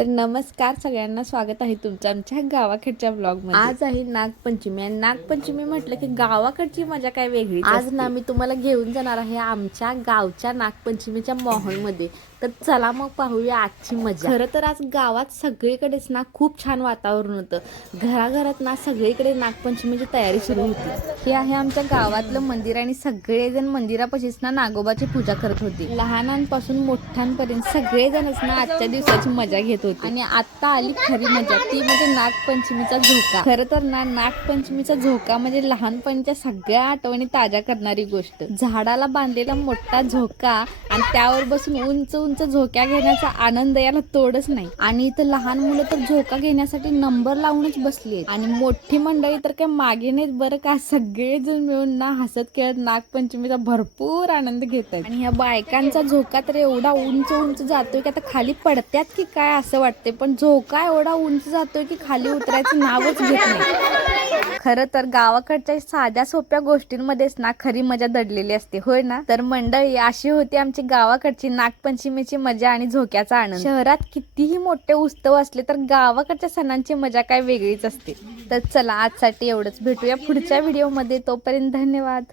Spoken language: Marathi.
तर नमस्कार सगळ्यांना, स्वागत आहे तुमचं आमच्या गावाकडच्या ब्लॉगमध्ये। आज आहे नागपंचमी आणि नागपंचमी म्हटलं की गावाकडची मजा काय वेगळीच असते। आज ना मी तुम्हाला घेऊन जाणार आहे आमच्या गावच्या नागपंचमीच्या माहोलमध्ये। तर चला मग पाहूया आजची मजा। खरं तर आज गावात सगळीकडेच ना खूप छान वातावरण होतं। घराघरात ना सगळीकडे नागपंचमीची तयारी सुरू होती। हे आहे आमच्या गावातलं मंदिर आणि सगळेजण मंदिरापाशीच ना नागोबाची पूजा करत होते। लहानांपासून मोठ्यांपर्यंत सगळेजणच ना आजच्या दिवसाची मजा घेत होते। आणि आता आली खरी मजा, ती म्हणजे नागपंचमीचा झोका। खरं तर ना नागपंचमीचा झोका म्हणजे लहानपणीच्या सगळ्या आठवणी ताज्या करणारी गोष्ट। झाडाला बांधलेला मोठा झोका आणि त्यावर बसून उंच उंच झोक्या घेण्याचा आनंद याला तोडच नाही। आणि इथं लहान मुलं तर झोका घेण्यासाठी नंबर लावूनच बसली आहेत आणि मोठी मंडळी तर काय मागे नाहीत बरं का। सगळेजण मिळून ना हसत खेळत नागपंचमीचा भरपूर आनंद घेत आहेत। आणि ह्या बायकांचा झोका तर एवढा उंच उंच जातोय की आता खाली पडत्यात की काय असं वाटते, पण झोका एवढा उंच जातोय की खाली उतरायचं नावच घेत नाही। खरं तर गावाकडच्या साध्या सोप्या गोष्टींमध्येच ना खरी मजा दडलेली असते, होय ना। तर मंडळी, अशी होती आमची गावाकडची नागपंचमीची मजा आणि झोक्याचा आनंद। शहरात कितीही मोठे उत्सव असले तर गावाकडच्या सणांची मजा काय वेगळीच असते। तर चला आजसाठी एवढंच, भेटूया पुढच्या व्हिडिओमध्ये, तोपर्यंत धन्यवाद।